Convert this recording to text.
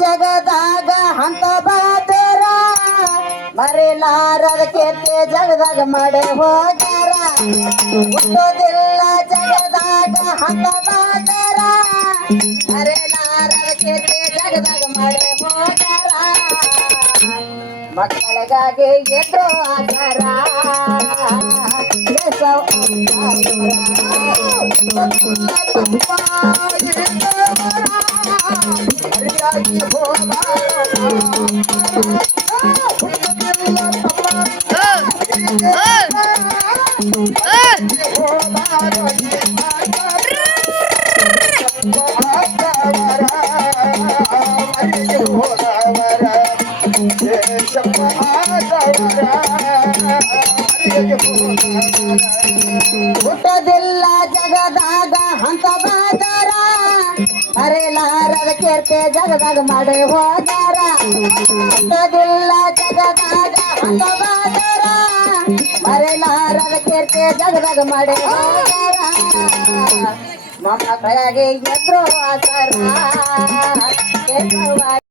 ಜಗದಾಗ ಹಂತ ಬಾದರ ಮರಿಲಾರದ ಕೀರ್ತಿ ಜಗದಾಗ ಮಾಡಿ ಹೋಗ್ಯಾರ ಹುಟ್ಟೋದಿಲ್ಲ ಜಗದಾಗ ಹಂತ ಬಾದರ ಮರಿಲಾರದ ಕೀರ್ತಿ ಜಗದಾಗ ಮಾಡಿ ಹೋಗ್ಯಾರ ಮಕ್ಕಳಿಗಾಗಿ ಎದ್ರು ಆಚಾರ ಹುಟ್ಟೋದಿಲ್ಲ ಜಗದಾಗ ಹಂತ ಬಾದರ ಮರೆಲಾರದ ಕೀರ್ತಿ ಜಗದಾಗ ಮಾಡಿ ಹೋಗ್ಯಾರ ಹುಟ್ಟೋದಿಲ್ಲ ಜಗದಾಗ ಹಂತ ಬಾದರ ಮರೆಲಾರದ ಕೀರ್ತಿ ಜಗದಾಗ ಮಾಡಿ ಹೋಗ್ಯಾರ ಮಕ್ಕಳಿಗಾಗಿ ಎದ್ರು ಆಸರ